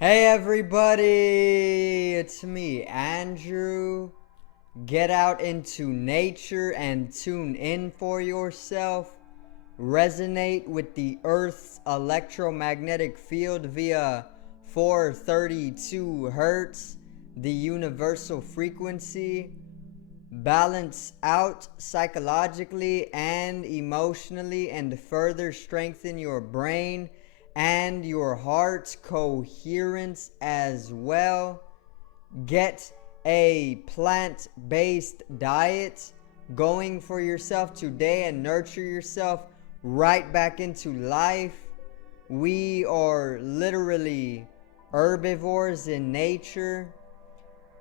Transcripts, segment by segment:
Hey everybody, it's me, Andrew. Get out into nature and tune in for yourself. Resonate with the Earth's electromagnetic field via 432 hertz, the universal frequency. Balance out psychologically and emotionally, and further strengthen your brain and your heart's coherence as well. Get a plant-based diet going for yourself today and nurture yourself right back into life. We are literally herbivores in nature.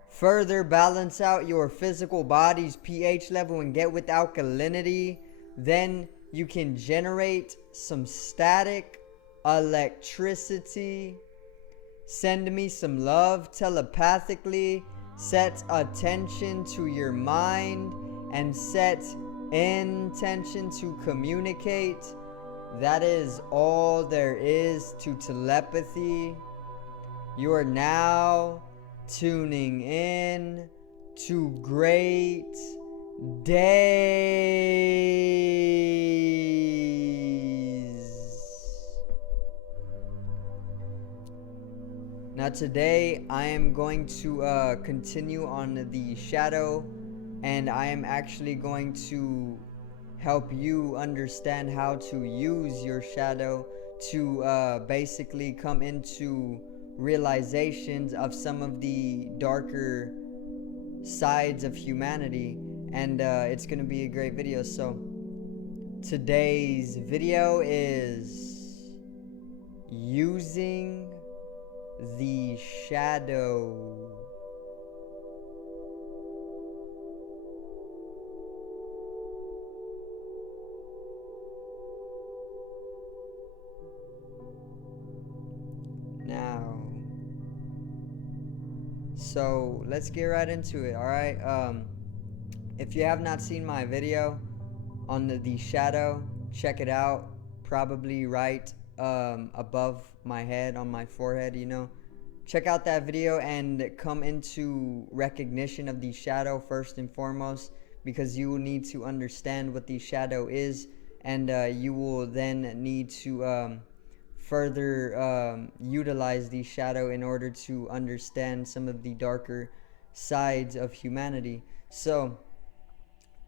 Further balance out your physical body's pH level and get with alkalinity. Then you can generate some static electricity. Send me some love telepathically. Set attention to your mind and set intention to communicate. That is all there is to telepathy. You are now tuning in to great days. Now today I am going to continue on the shadow, and I am actually going to help you understand how to use your shadow to basically come into realizations of some of the darker sides of humanity. And it's gonna be a great video. So today's video is using the shadow. Now, so let's get right into it. All right. If you have not seen my video on the shadow, check it out. Probably right above my head, on my forehead. Check out that video and come into recognition of the shadow first and foremost, because you will need to understand what the shadow is, and you will then need to further utilize the shadow in order to understand some of the darker sides of humanity. So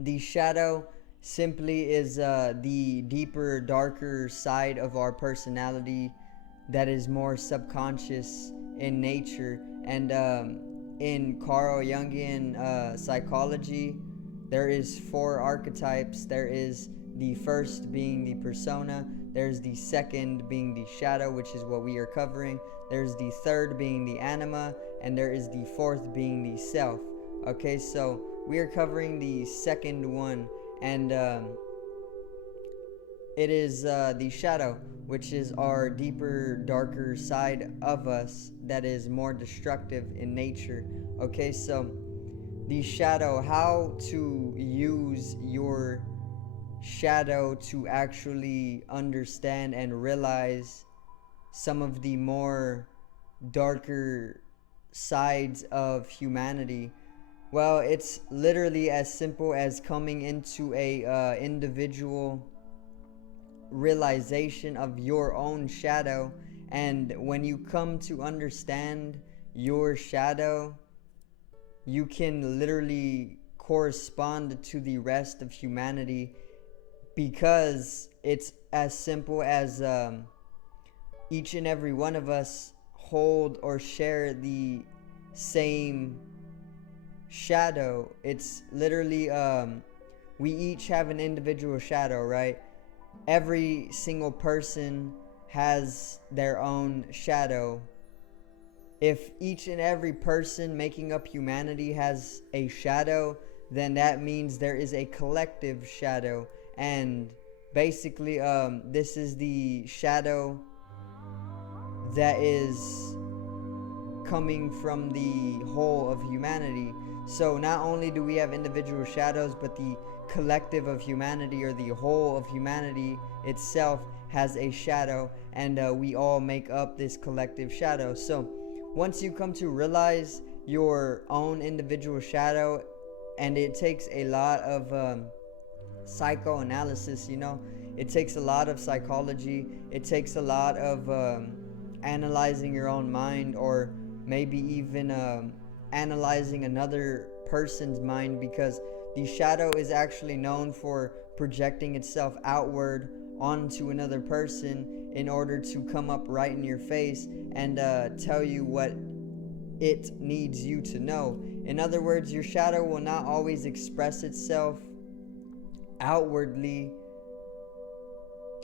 the shadow simply is the deeper, darker side of our personality that is more subconscious in nature. And in Carl Jungian psychology, there is 4 archetypes. There is the first being the persona. There's the second being the shadow, which is what we are covering. There's the third being the anima, and there is the fourth being the self. Okay, so we are covering the second one, and it is the shadow, which is our deeper, darker side of us that is more destructive in nature. Okay, so the shadow, how to use your shadow to actually understand and realize some of the more darker sides of humanity. Well, it's literally as simple as coming into a individual realization of your own shadow. And when you come to understand your shadow, you can literally correspond to the rest of humanity, because it's as simple as each and every one of us hold or share the same shadow. It's literally we each have an individual shadow, right? Every single person has their own shadow. If each and every person making up humanity has a shadow, then that means there is a collective shadow. And basically this is the shadow that is coming from the whole of humanity. So not only do we have individual shadows, but the collective of humanity, or the whole of humanity itself, has a shadow, and we all make up this collective shadow. So once you come to realize your own individual shadow, and it takes a lot of psychoanalysis, it takes a lot of psychology, it takes a lot of analyzing your own mind, or maybe even analyzing another person's mind, because the shadow is actually known for projecting itself outward onto another person in order to come up right in your face and tell you what it needs you to know. In other words, your shadow will not always express itself outwardly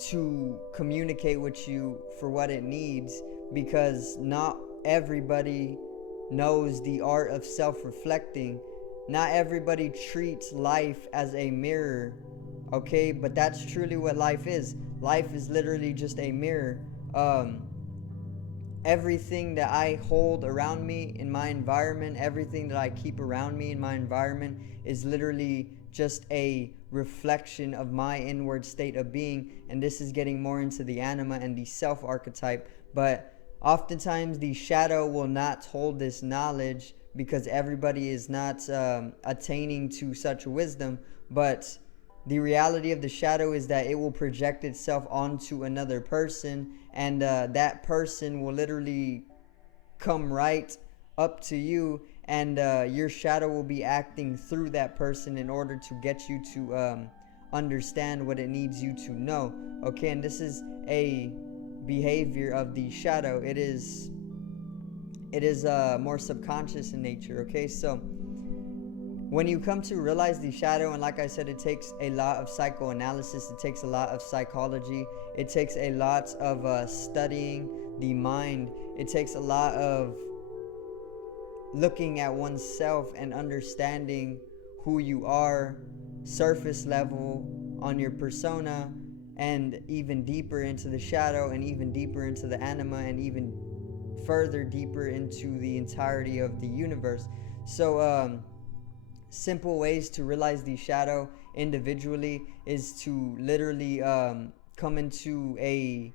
to communicate with you for what it needs, because not everybody knows the art of self-reflecting. Not everybody treats life as a mirror, okay? But that's truly what life is. Life is literally just a mirror. Everything that I hold around me in my environment, everything that I keep around me in my environment is literally just a reflection of my inward state of being. And this is getting more into the anima and the self archetype. But oftentimes the shadow will not hold this knowledge because everybody is not attaining to such wisdom. But the reality of the shadow is that it will project itself onto another person, and that person will literally come right up to you, and your shadow will be acting through that person in order to get you to understand what it needs you to know. Okay, and this is a behavior of the shadow. It is more subconscious in nature. Okay, so when you come to realize the shadow, and like I said, it takes a lot of psychoanalysis, it takes a lot of psychology, it takes a lot of studying the mind, it takes a lot of looking at oneself and understanding who you are, surface level on your persona, and even deeper into the shadow, and even deeper into the anima, and even further deeper into the entirety of the universe. So simple ways to realize the shadow individually is to literally come into a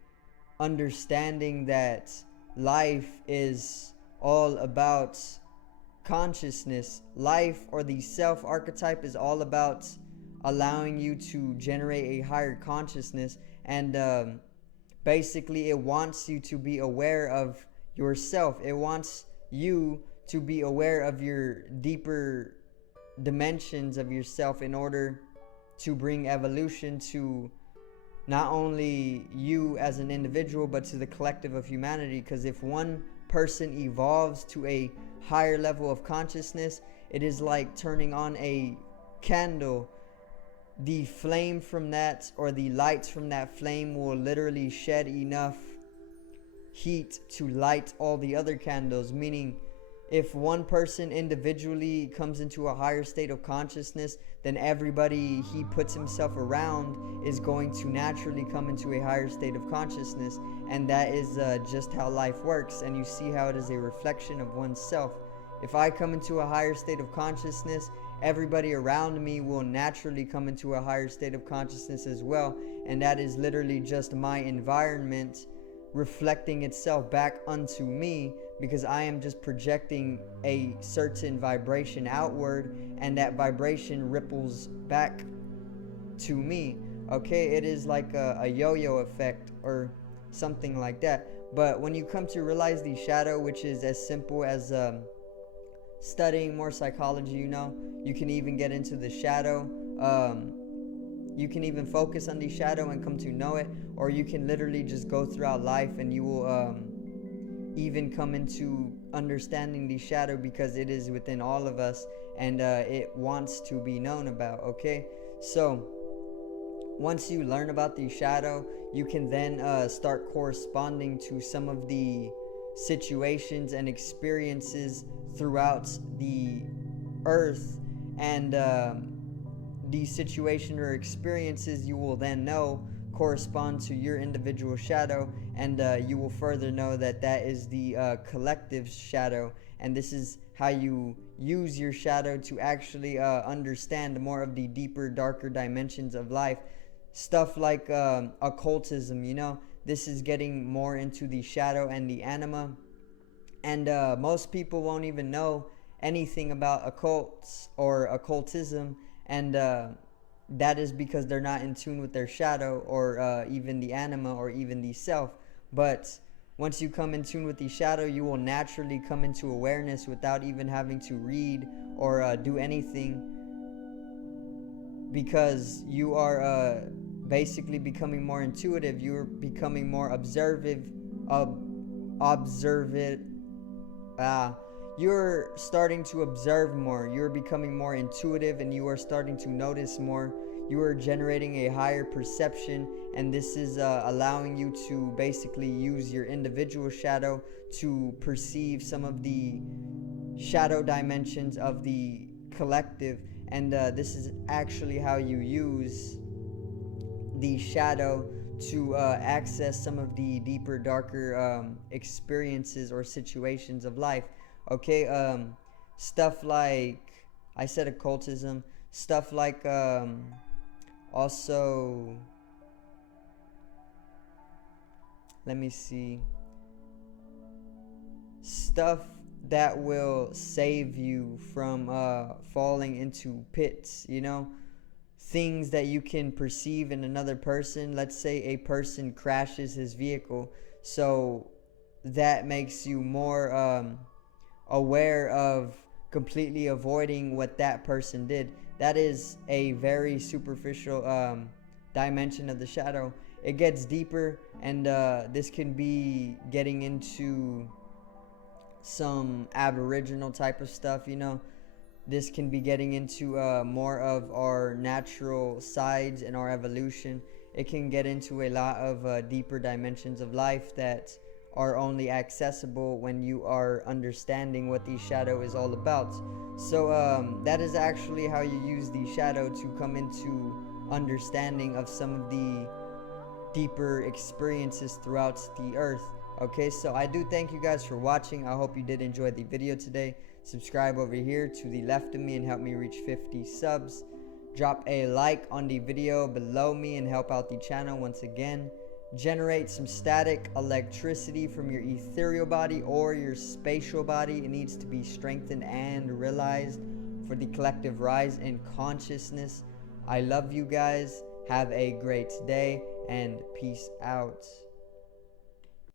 understanding that life is all about consciousness. Life, or the self archetype, is all about allowing you to generate a higher consciousness, and basically it wants you to be aware of yourself. It wants you to be aware of your deeper dimensions of yourself in order to bring evolution to not only you as an individual, but to the collective of humanity. Because if one person evolves to a higher level of consciousness, it is like turning on a candle. The flame from that, or the lights from that flame, will literally shed enough heat to light all the other candles. Meaning, if one person individually comes into a higher state of consciousness, then everybody he puts himself around is going to naturally come into a higher state of consciousness. And that is just how life works. And you see how it is a reflection of oneself. If I come into a higher state of consciousness, everybody around me will naturally come into a higher state of consciousness as well. And that is literally just my environment reflecting itself back unto me, because I am just projecting a certain vibration outward, and that vibration ripples back to me. Okay, it is like a yo-yo effect or something like that. But when you come to realize the shadow, which is as simple as studying more psychology, you can even get into the shadow. You can even focus on the shadow and come to know it, or you can literally just go throughout life and you will even come into understanding the shadow, because it is within all of us, and it wants to be known about. Okay, so once you learn about the shadow, you can then start corresponding to some of the situations and experiences throughout the earth, and the situation or experiences you will then know correspond to your individual shadow, and you will further know that that is the collective shadow. And this is how you use your shadow to actually understand more of the deeper, darker dimensions of life. Stuff like occultism, this is getting more into the shadow and the anima. And most people won't even know anything about occults or occultism, and that is because they're not in tune with their shadow, or even the anima, or even the self. But once you come in tune with the shadow, you will naturally come into awareness without even having to read or do anything, because you are basically becoming more intuitive. You're becoming more observant. uh, you're starting to observe more. You're becoming more intuitive, and you are starting to notice more. You are generating a higher perception, and this is allowing you to basically use your individual shadow to perceive some of the shadow dimensions of the collective. And this is actually how you use the shadow to access some of the deeper, darker experiences or situations of life. Okay, stuff like, I said occultism, stuff like also, let me see, stuff that will save you from falling into pits, things that you can perceive in another person. Let's say a person crashes his vehicle, so that makes you more aware of completely avoiding what that person did. That is a very superficial dimension of the shadow. It gets deeper, and this can be getting into some aboriginal type of stuff. This can be getting into more of our natural sides and our evolution. It can get into a lot of deeper dimensions of life that are only accessible when you are understanding what the shadow is all about. So that is actually how you use the shadow to come into understanding of some of the deeper experiences throughout the earth. Okay, so I do thank you guys for watching. I hope you did enjoy the video today. Subscribe over here to the left of me and help me reach 50 subs. Drop a like on the video below me and help out the channel once again. Generate some static electricity from your ethereal body or your spatial body. It needs to be strengthened and realized for the collective rise in consciousness. I love you guys. Have a great day and peace out.